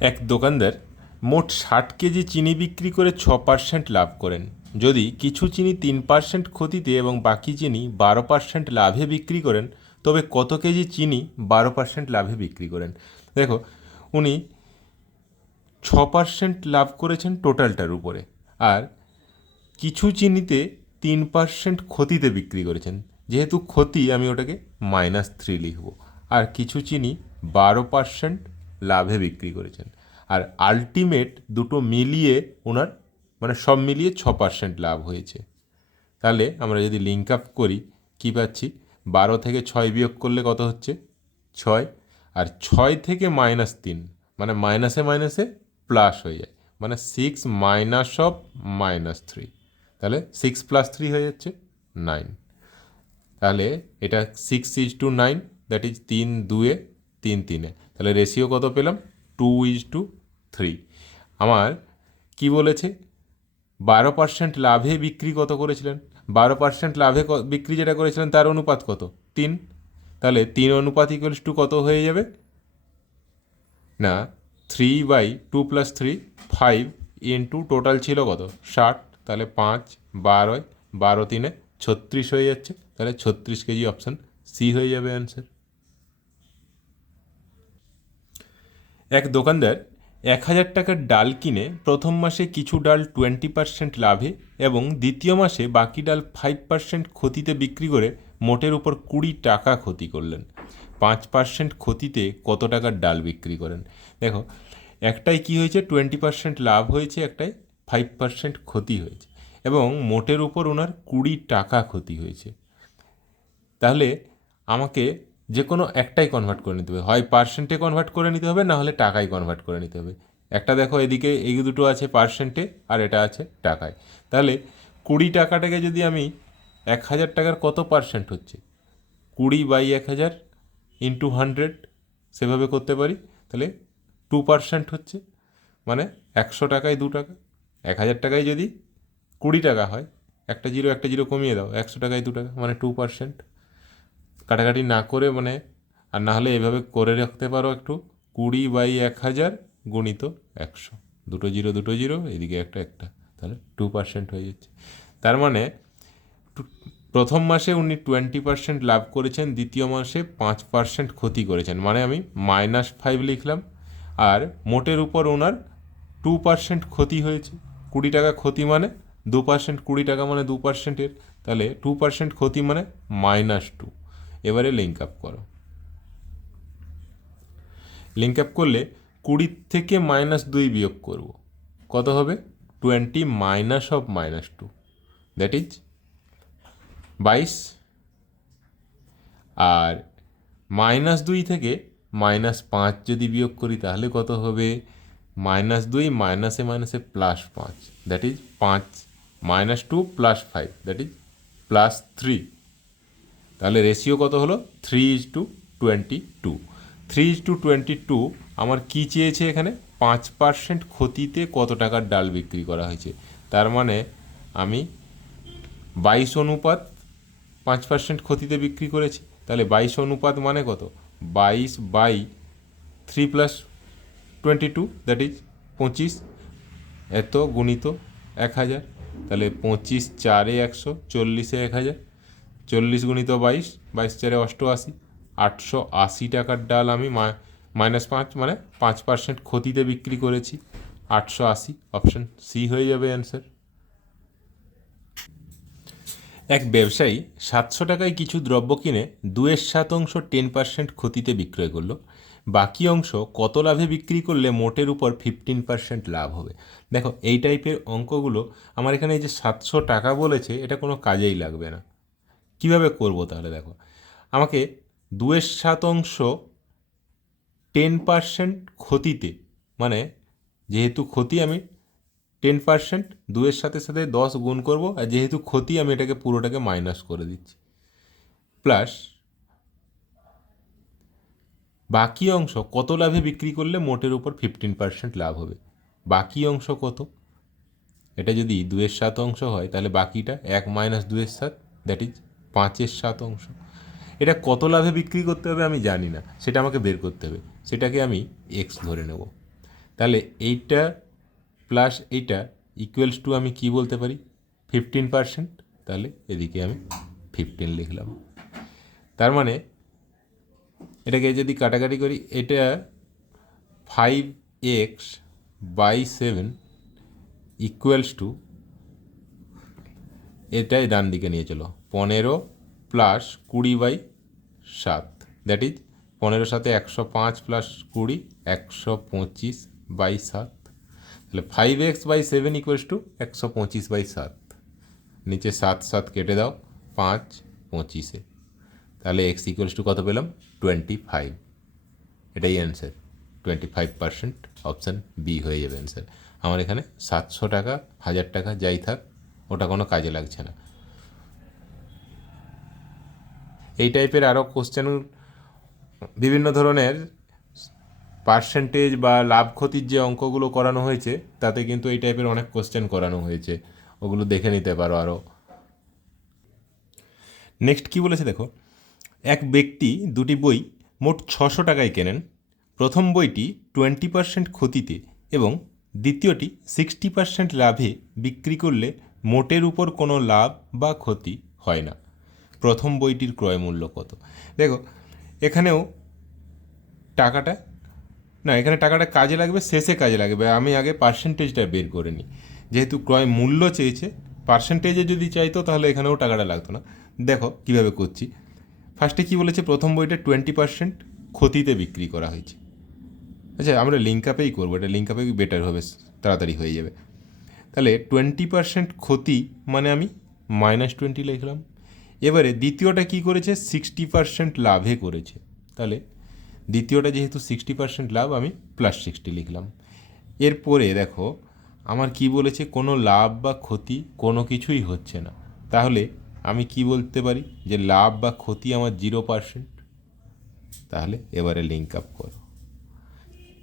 এক দোকানদার মোট ষাট কেজি চিনি বিক্রি করে ছ পার্সেন্ট লাভ করেন। যদি কিছু চিনি তিন পার্সেন্ট ক্ষতিতে এবং বাকি চিনি বারো পার্সেন্ট লাভে বিক্রি করেন, তবে কত কেজি চিনি বারো পার্সেন্ট লাভে বিক্রি করেন? দেখো, উনি ছ পার্সেন্ট লাভ করেছেন টোটালটার উপরে, আর কিছু চিনিতে তিন পার্সেন্ট ক্ষতিতে বিক্রি করেছেন। যেহেতু ক্ষতি, আমি ওটাকে মাইনাস থ্রি লিখব। আর কিছু চিনি বারো পার্সেন্ট লাভে বিক্রি করেছেন। আর আলটিমেট দুটো মিলিয়ে ওনার মানে সব মিলিয়ে ছ পার্সেন্ট লাভ হয়েছে। তাহলে আমরা যদি লিঙ্ক আপ করি, কী পাচ্ছি? বারো থেকে ছয় বিয়োগ করলে কত হচ্ছে? ছয়। আর ছয় থেকে মাইনাস তিন মানে মাইনাসে মাইনাসে প্লাস হয়ে যায়। মানে six minus of minus three তাহলে সিক্স প্লাস থ্রি হয়ে যাচ্ছে নাইন তাহলে এটা six is to nine that is তিন দুয়ে তিন তিনে। তাহলে রেশিও কত পেলাম? টু ইজ টু থ্রি আমার কি বলেছে? বারো পার্সেন্ট লাভে বিক্রি কত করেছিলেন? বারো পার্সেন্ট লাভে বিক্রি যেটা করেছিলেন, তার অনুপাত কত? তিন। তাহলে তিন অনুপাত ইকুয়ালস টু কত হয়ে যাবে? না three by two plus three five into total ছিল কত? ষাট। তাহলে পাঁচ, বারোয়, বারো তিনে ছত্রিশ হয়ে যাচ্ছে। তাহলে ছত্রিশ কেজি অপশান সি হয়ে যাবে অ্যান্সার এক দোকানদার এক হাজার টাকার ডাল কিনে প্রথম মাসে কিছু ডাল টোয়েন্টি পার্সেন্ট লাভে এবং দ্বিতীয় মাসে বাকি ডাল ফাইভ পার্সেন্ট ক্ষতিতে বিক্রি করে মোটের উপর কুড়ি টাকা ক্ষতি করলেন। পাঁচ পার্সেন্ট ক্ষতিতে কত টাকার ডাল বিক্রি করেন? দেখো, একটাই কি হয়েছে? টোয়েন্টি পার্সেন্ট লাভ হয়েছে, একটাই ফাইভ পার্সেন্ট ক্ষতি হয়েছে এবং মোটের উপর ওনার কুড়ি টাকা ক্ষতি হয়েছে। তাহলে আমাকে যে কোনো একটাই কনভার্ট করে নিতে হবে। হয় পার্সেন্টে কনভার্ট করে নিতে হবে, না হলে টাকায় কনভার্ট করে নিতে হবে। একটা দেখো এদিকে এই দুটো আছে পার্সেন্টে আর এটা আছে টাকায়। তাহলে কুড়ি টাকাটাকে যদি আমি এক হাজার টাকার কত পার্সেন্ট হচ্ছে? কুড়ি বাই এক হাজার ইন্টু হান্ড্রেড সেভাবে করতে পারি। তাহলে টু পার্সেন্ট হচ্ছে মানে একশো টাকায় দু টাকা। এক হাজার টাকায় যদি কুড়ি টাকা হয়, একটা জিরো একটা জিরো কমিয়ে দাও, একশো টাকায় দু টাকা মানে টু পার্সেন্ট কাটাকাটি না করে মানে আর না হলে এভাবে করে রাখতে পারো একটু। কুড়ি বাই এক হাজার গুণিত একশো। দুটো জিরো দুটো জিরো, এদিকে একটা একটা। তাহলে টু পার্সেন্ট হয়ে যাচ্ছে। তার মানে প্রথম মাসে উনি টোয়েন্টি পার্সেন্ট লাভ করেছেন, দ্বিতীয় মাসে পাঁচ পার্সেন্ট ক্ষতি করেছেন। মানে আমি মাইনাস ফাইভ লিখলাম, আর মোটের উপর ওনার টু পার্সেন্ট ক্ষতি হয়েছে। কুড়ি টাকা ক্ষতি মানে দু পার্সেন্ট কুড়ি টাকা মানে দু পার্সেন্টের তাহলে টু পার্সেন্ট ক্ষতি মানে মাইনাস টু এবারে লিঙ্ক আপ করো। লিঙ্ক আপ করলে কুড়ির থেকে মাইনাস দুই বিয়োগ করব। কত হবে? Twenty minus of minus two that is বাইশ। আর মাইনাস দুই থেকে মাইনাস পাঁচ যদি বিয়োগ করি, তাহলে কত হবে? মাইনাস দুই মাইনাসে মাইনাসে প্লাস পাঁচ। দ্যাট ইজ পাঁচ। Minus two plus five that is plus three তাহলে রেশিও কত হলো? Three is to twenty two three is to twenty two আমার কী চেয়েছে এখানে? পাঁচ পার্সেন্ট ক্ষতিতে কত টাকার ডাল বিক্রি করা হয়েছে? তার মানে আমি বাইশ অনুপাত পাঁচ পার্সেন্ট ক্ষতিতে বিক্রি করেছি। তাহলে বাইশ অনুপাত মানে কত? বাইশ by three plus twenty two that is পঁচিশ, এত গুণিত এক হাজার। তাহলে পঁচিশ চারে একশো, চল্লিশে এক হাজার। চল্লিশ গুণিত বাইশ বাইশ চারে অষ্টআশি, আটশো আশি টাকার ডাল আমি মাইনাস পাঁচ মানে পাঁচ পার্সেন্ট ক্ষতিতে বিক্রি করেছি। আটশো আশি অপশন সি হয়ে যাবে অ্যান্সার এক ব্যবসায়ী সাতশো টাকায় কিছু দ্রব্য কিনে দুয়ের সাত অংশ টেন পার্সেন্ট ক্ষতিতে বিক্রয় করল। বাকি অংশ কত লাভে বিক্রি করলে মোটের উপর ফিফটিন পার্সেন্ট লাভ হবে? দেখো, এই টাইপের অঙ্কগুলো আমার এখানে এই যে সাতশো টাকা বলেছে, এটা কোনো কাজেই লাগবে না। কীভাবে করব তাহলে দেখো? আমাকে দুয়ের সাত অংশ টেন পার্সেন্ট ক্ষতিতে মানে যেহেতু ক্ষতি আমি টেন পার্সেন্ট দুয়ের সাথে সাথে দশ গুণ করব, আর যেহেতু ক্ষতি আমি এটাকে পুরোটাকে মাইনাস করে দিচ্ছি। প্লাস বাকি অংশ কত লাভে বিক্রি করলে মোটের উপর ফিফটিন পার্সেন্ট লাভ হবে? বাকি অংশ কত? এটা যদি দুয়ের সাত অংশ হয়, তাহলে বাকিটা এক মাইনাস দুয়ের সাত দ্যাট ইজ পাঁচের সাত অংশ। এটা কত লাভে বিক্রি করতে হবে আমি জানি না। সেটা আমাকে বের করতে হবে। সেটাকে আমি এক্স ধরে নেব। তাহলে এইটা প্লাস এইটা ইকুয়ালস টু আমি কি বলতে পারি? ফিফটিন পার্সেন্ট তাহলে এদিকে আমি ফিফটিন লিখলাম। তার মানে এটাকে যদি কাটাকাটি করি, এটা five X by seven equals to এটাই ডান দিকে নিয়ে চলো। পনেরো প্লাস কুড়ি বাই সাত। দ্যাট ইজ পনেরো সাথে একশো পাঁচ প্লাস কুড়ি, একশো পঁচিশ বাই সাত। তাহলে five X by seven equals to একশো পঁচিশ বাই সাত। নিচে সাত সাত কেটে দাও, পাঁচ পঁচিশে তাহলে এক্স ইকুয়ালস টু কত পেলাম? টোয়েন্টি ফাইভ এটাই answer twenty five percent option B হয়ে যাবে অ্যান্সার আমার এখানে সাতশো টাকা, হাজার টাকা যাই থাক ওটা কোনো কাজে লাগছে না। এই টাইপের আরও কোশ্চেন বিভিন্ন ধরনের পার্সেন্টেজ বা লাভ ক্ষতির যে অঙ্কগুলো করানো হয়েছে, তাতে কিন্তু এই টাইপের অনেক কোশ্চেন করানো হয়েছে। ওগুলো দেখে নিতে পারো আরও নেক্সট কি বলেছে দেখো? এক ব্যক্তি দুটি বই মোট ছশো টাকায় কেনেন। প্রথম বইটি টোয়েন্টি পার্সেন্ট ক্ষতিতে এবং দ্বিতীয়টি সিক্সটি পার্সেন্ট লাভে বিক্রি করলে মোটের উপর কোনো লাভ বা ক্ষতি হয় না। প্রথম বইটির ক্রয় মূল্য কত? দেখো, এখানেও টাকাটা, না, এখানে টাকাটা কাজে লাগবে, শেষে কাজে লাগবে। আমি আগে পার্সেন্টেজটা বের করে নিই। যেহেতু ক্রয় মূল্য চেয়েছে পার্সেন্টেজে যদি চাইতো তাহলে এখানেও টাকাটা লাগতো না। দেখো, কীভাবে করছি। ফার্স্টে কি বলেছে? প্রথম বইটা টোয়েন্টি পার্সেন্ট ক্ষতিতে বিক্রি করা হয়েছে। আচ্ছা আমরা লিঙ্ক আপেই করব। এটা লিঙ্ক আপে বেটার হবে, তাড়াতাড়ি হয়ে যাবে। তাহলে টোয়েন্টি পার্সেন্ট ক্ষতি মানে আমি মাইনাস টোয়েন্টি লিখলাম। এবারে দ্বিতীয়টা কি করেছে? সিক্সটি পার্সেন্ট লাভে করেছে। তাহলে দ্বিতীয়টা যেহেতু সিক্সটি পার্সেন্ট লাভ, আমি প্লাস সিক্সটি লিখলাম। এরপরে দেখো, আমার কি বলেছে? কোনো লাভ বা ক্ষতি কোনো কিছুই হচ্ছে না। তাহলে আমি কি বলতে পারি? যে লাভ বা ক্ষতি আমার জিরো পার্সেন্ট তাহলে এবারে লিঙ্ক আপ করো।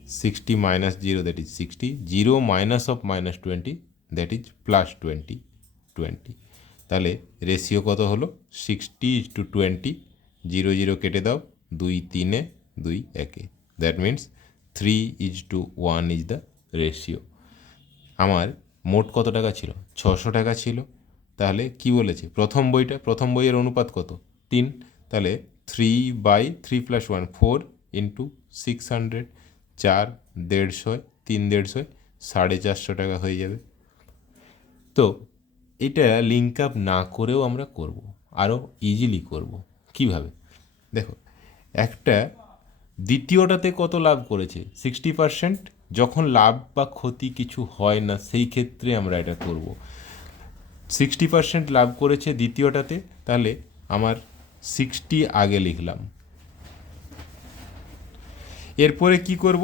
Sixty minus zero that is sixty zero minus of minus twenty that is plus twenty twenty. তাহলে রেশিও কত হলো? Sixty is to twenty, zero zero কেটে দাও, দুই তিনে, দুই একে। That means three is to one is the ratio. আমার মোট কত টাকা ছিল? ছশো টাকা ছিল। তাহলে কি বলেছে? প্রথম বইটা, প্রথম বইয়ের অনুপাত কত? তিন। তাহলে three by three plus one, four into six hundred, চার দেড়শো, তিন দেড়শো, সাড়ে চারশো টাকা হয়ে যাবে। তো এটা লিঙ্ক আপ না করেও আমরা করব আরও ইজিলি করব। কীভাবে? দেখো, একটা দ্বিতীয়টাতে কত লাভ করেছে? সিক্সটি পার্সেন্ট যখন লাভ বা ক্ষতি কিছু হয় না, সেই ক্ষেত্রে আমরা এটা করব। সিক্সটি পার্সেন্ট লাভ করেছে দ্বিতীয়টাতে, তাহলে আমার সিক্সটি আগে লিখলাম। এরপরে কি করব?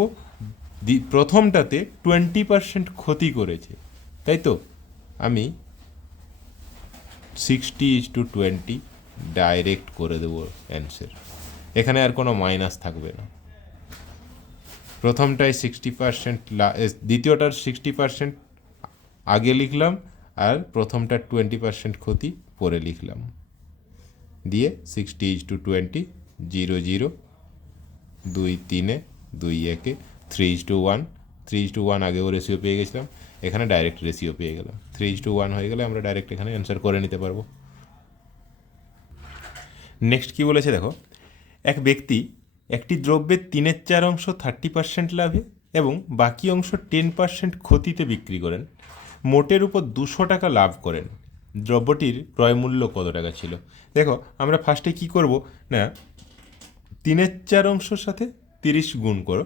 প্রথমটাতে টোয়েন্টি পার্সেন্ট ক্ষতি করেছে, তাই তো? আমি sixty is to twenty direct করে দেবো অ্যান্সার এখানে আর কোনো মাইনাস থাকবে না। প্রথমটায় সিক্সটি পার্সেন্ট দ্বিতীয়টার সিক্সটি পার্সেন্ট আগে লিখলাম আর প্রথমটার টোয়েন্টি পার্সেন্ট ক্ষতি পরে লিখলাম। দিয়ে sixty is to twenty zero zero দুই, তিনে, দুই, একে three is to one three is to one আগেও রেশিও পেয়ে গেছিলাম, এখানে ডাইরেক্ট রেশিও পেয়ে গেলাম। থ্রি ইজ টু ওয়ান হয়ে গেলে আমরা ডাইরেক্ট এখানে অ্যান্সার করে নিতে পারব। নেক্সট কি বলেছে দেখো, এক ব্যক্তি একটি দ্রব্যের তিনের চার অংশ থার্টি পার্সেন্ট লাভে এবং বাকি অংশ টেন পার্সেন্ট ক্ষতিতে বিক্রি করেন, মোটের উপর দুশো টাকা লাভ করেন। দ্রব্যটির ক্রয় মূল্য কত টাকা ছিল? দেখো, আমরা ফার্স্টে কি করব? না, তিনের চার অংশের সাথে তিরিশ গুণ করো।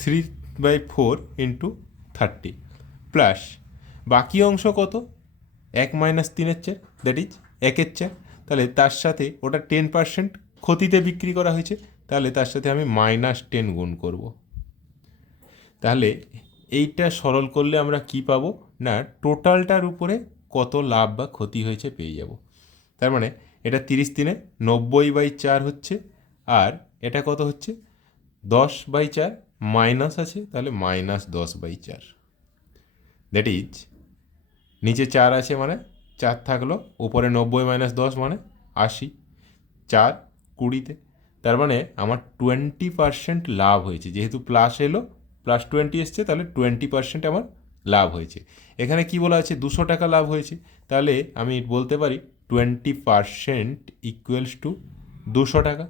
Three by four into thirty plus বাকি অংশ কত? এক মাইনাস তিনের চার দ্যাট ইজ একের চার তাহলে তার সাথে ওটা টেন পার্সেন্ট ক্ষতিতে বিক্রি করা হয়েছে, তাহলে তার সাথে আমি মাইনাস টেন গুণ করব। তাহলে এইটা সরল করলে আমরা কি পাবো? না টোটালটার উপরে কত লাভ বা ক্ষতি হয়েছে পেয়ে যাব। তার মানে এটা তিরিশ দিনে নব্বই বাই চার হচ্ছে, আর এটা কত হচ্ছে? দশ বাই চার মাইনাস আছে, তাহলে মাইনাস দশ বাই চার। দ্যাট ইজ নিচে চার আছে মানে চার থাকল, উপরে নব্বই মাইনাস দশ মানে আশি। চার কুড়িতে, তার মানে আমার টোয়েন্টি পার্সেন্ট লাভ হয়েছে। যেহেতু প্লাস এলো প্লাস টোয়েন্টি এসছে, তাহলে টোয়েন্টি পার্সেন্ট আমার লাভ হয়েছে। এখানে কি বলা আছে? দুশো টাকা লাভ হয়েছে। তাহলে আমি বলতে পারি টোয়েন্টি পার্সেন্ট ইকুয়ালস টু দুশো টাকা।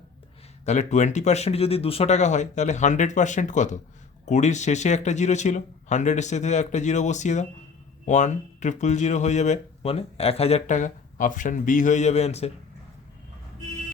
তাহলে টোয়েন্টি পার্সেন্ট যদি দুশো টাকা হয়, তাহলে হান্ড্রেড পার্সেন্ট কত? কুড়ির শেষে একটা জিরো ছিল হান্ড্রেডের শেষে একটা জিরো বসিয়ে দাও। ওয়ান ট্রিপল জিরো হয়ে যাবে মানে এক হাজার টাকা। অপশান বি হয়ে যাবে অ্যান্সার